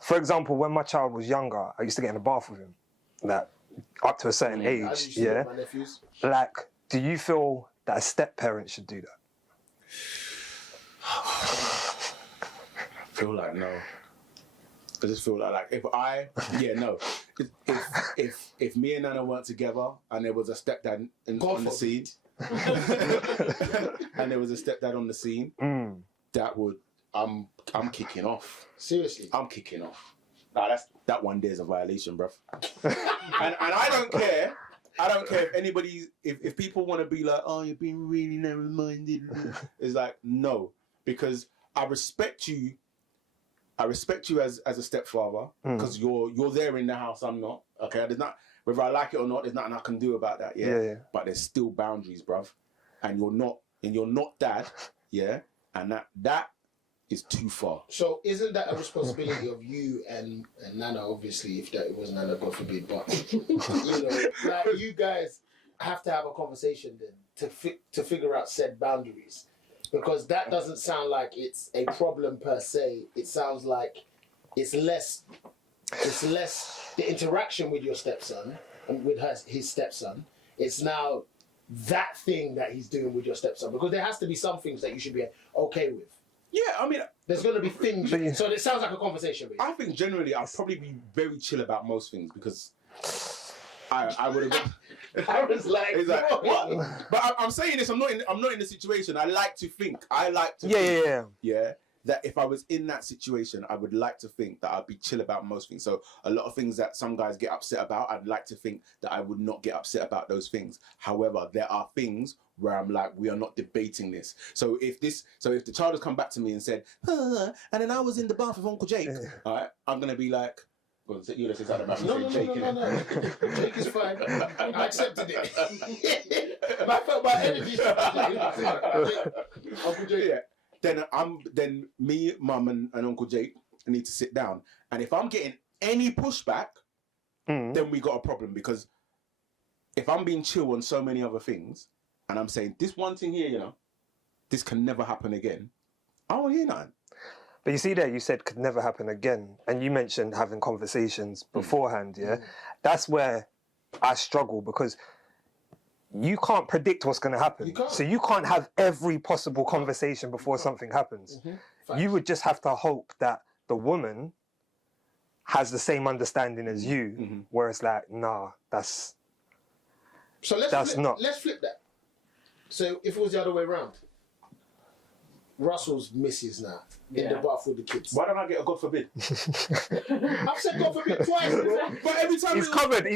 for example, when my child was younger, I used to get in the bath with him, like up to a certain age, yeah. My nephews. Like, do you feel that a step parent should do that? I feel like no. I just feel like if if me and Nana weren't together and there was a stepdad on the scene, and there was a stepdad on the scene, that would I'm kicking off. Seriously, I'm kicking off. Nah, that one day is a violation, bruv. and I don't care. I don't care if anybody, if people want to be like, oh, you're being really narrow-minded. It's like, no, because I respect you. I respect you as a stepfather because you're there in the house. I'm not. Okay, there's not, whether I like it or not, there's nothing I can do about that. Yeah. But there's still boundaries, bruv. And you're not dad. Yeah. And that is too far. So isn't that a responsibility of you and Nana? Obviously, if that it was Nana, God forbid. But like you guys have to have a conversation then to figure out said boundaries. Because that doesn't sound like it's a problem per se. It sounds like it's less the interaction with your stepson and with his stepson. It's now that thing that he's doing with your stepson. Because there has to be some things that you should be okay with. Yeah, I mean, There's going to be things. So it sounds like a conversation. Really. I think generally I'll probably be very chill about most things because I would have. I was like, It's like what? But I'm saying this. I'm not in the situation. I like to think. Yeah. That if I was in that situation, I would like to think that I'd be chill about most things. So a lot of things that some guys get upset about, I'd like to think that I would not get upset about those things. However, there are things where I'm like, we are not debating this. So if the child has come back to me and said, and then I was in the bath with Uncle Jake, all right, I'm gonna be like, well, you let's say something about no. Jake is fine. I accepted it. I felt my energy. Uncle Jake. Yeah. Then me, mum, and Uncle Jake need to sit down. And if I'm getting any pushback, then we got a problem. Because if I'm being chill on so many other things, and I'm saying this one thing here, you know, this can never happen again, I won't hear nothing. But you see there, you said could never happen again, and you mentioned having conversations beforehand. Yeah, that's where I struggle because you can't predict what's going to happen. So you can't have every possible conversation before something happens. You would just have to hope that the woman has the same understanding as you, where it's like, nah, that's let's flip that. So if it was the other way around, Russell's missus now in the bath with the kids. Why don't I get a God forbid? I've said God forbid twice, bro. But every time he's covered it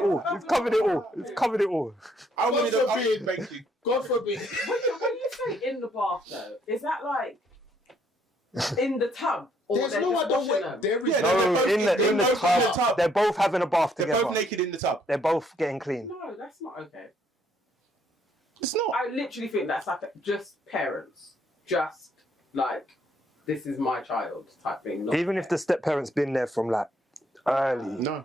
all. He's covered it all. I wanted God forbid. Thank you. God forbid. When you say in the bath though, is that like in the tub? Or There's no other way. There is no, in the tub. They're both having a bath together. They're both naked in the tub. They're both getting clean. No, that's not okay. It's not. I literally think that's like just parents. Just like, this is my child type thing. Even if the step-parent's been there from like early. No.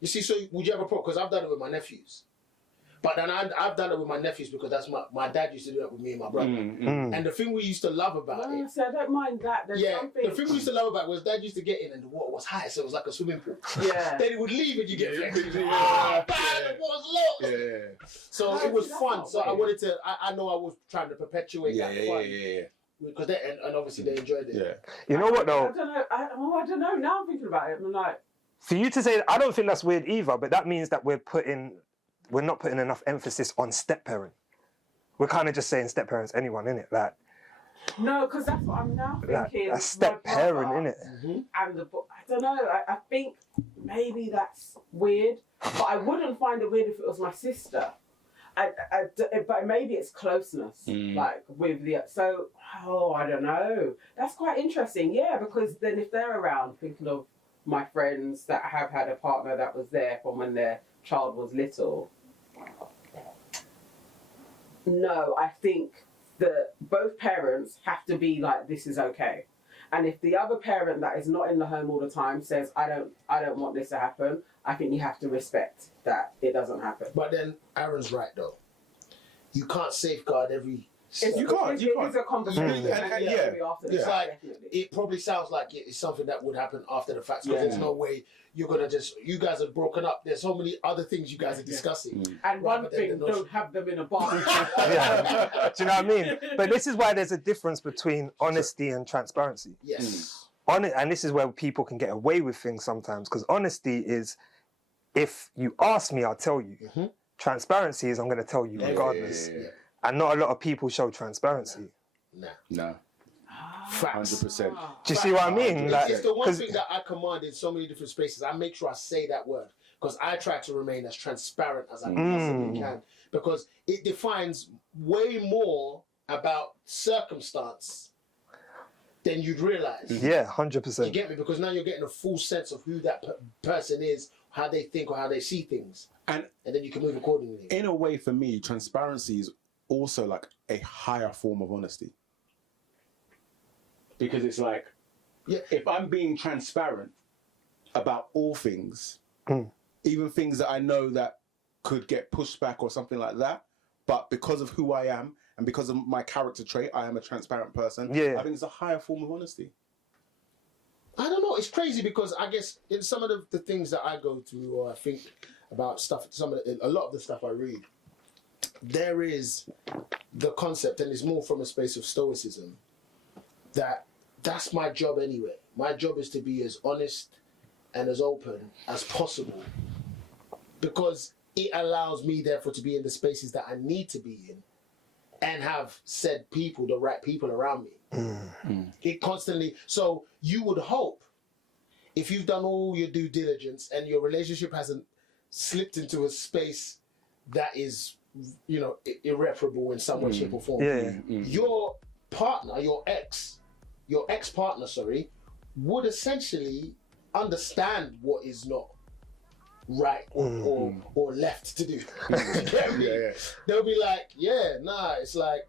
You see, so would you have a problem? Because I've done it with my nephews. But then I've done it with my nephews because that's my dad used to do that with me and my brother. And the thing we used to love about it. See, I don't mind that. There's something. The thing we used to love about it was dad used to get in and the water was high, so it was like a swimming pool. Yeah. Then it would leave and you get the water's low. Yeah. So it was fun. So I wanted to. I know I was trying to perpetuate that fun. Yeah. Because and obviously they enjoyed it. Yeah. You know what though? I don't know. Now I'm thinking about it. I'm like, for you to say, I don't think that's weird either. But that means that we're not putting enough emphasis on step parent. We're kind of just saying step parents, anyone, innit? Like. No, because that's what I'm now thinking. A step parent, innit? And I don't know. I think maybe that's weird, but I wouldn't find it weird if it was my sister. But maybe it's closeness, like with the I don't know. That's quite interesting, yeah. Because then if they're around, thinking of my friends that have had a partner that was there from when their child was little. No, I think that both parents have to be like, this is okay. And if the other parent that is not in the home all the time says, I don't want this to happen, I think you have to respect that it doesn't happen. But then Aaron's right though. You can't safeguard every. You can't. It's a conversation. It's like it probably sounds like it's something that would happen after the fact. Because there's no way you're gonna just. You guys are broken up. There's so many other things you guys are discussing. And one thing, don't have them in a bar. Do you know what I mean? But this is why there's a difference between honesty and transparency. Yes. And this is where people can get away with things sometimes. Because honesty is, if you ask me, I'll tell you. Transparency is, I'm going to tell you regardless. And not a lot of people show transparency. No. Facts. 100%. Do you see what I mean? It's the one thing that I command in so many different spaces. I make sure I say that word because I try to remain as transparent as I possibly can because it defines way more about circumstance than you'd realize. Yeah, 100%. You get me? Because now you're getting a full sense of who that person is, how they think or how they see things. And then you can move accordingly. In a way, for me, transparency is also like a higher form of honesty. Because it's like, if I'm being transparent about all things, even things that I know that could get pushed back or something like that, but because of who I am and because of my character trait, I am a transparent person. I think it's a higher form of honesty. I don't know. It's crazy because I guess in some of the things that I go through or I think about stuff, a lot of the stuff I read, there is the concept, and it's more from a space of stoicism, that that's my job anyway. My job is to be as honest and as open as possible, because it allows me therefore to be in the spaces that I need to be in and have said people, the right people around me. It constantly, so you would hope if you've done all your due diligence and your relationship hasn't slipped into a space that is, you know, irreparable in some way, shape or form, your partner, your ex-partner, sorry, would essentially understand what is not right or left to do. You get me? They'll be like, it's like,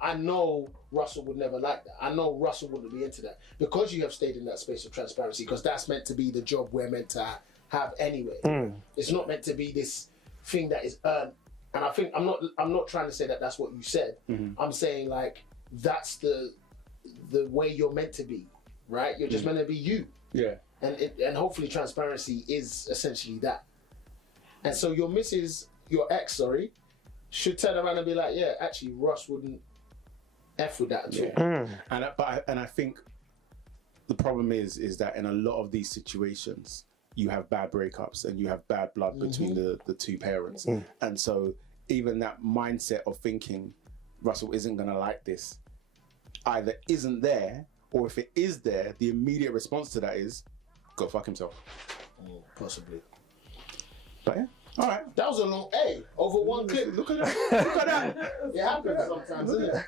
I know Russell would never like that. I know Russell wouldn't be into that, because you have stayed in that space of transparency, because that's meant to be the job we're meant to have anyway. It's not meant to be this thing that is earned. And I think I'm not trying to say that that's what you said. I'm saying like that's the way you're meant to be, right? You're just meant to be you. Yeah. And hopefully transparency is essentially that. And so your ex, should turn around and be like, yeah, actually Russ wouldn't F with that at all. And I think the problem is that in a lot of these situations, you have bad breakups and you have bad blood between the two parents. And so even that mindset of thinking Russell isn't gonna like this either isn't there, or if it is there, the immediate response to that is go fuck himself. Possibly. But yeah. All right. That was a long over one clip. Look at that. It happens sometimes, isn't it?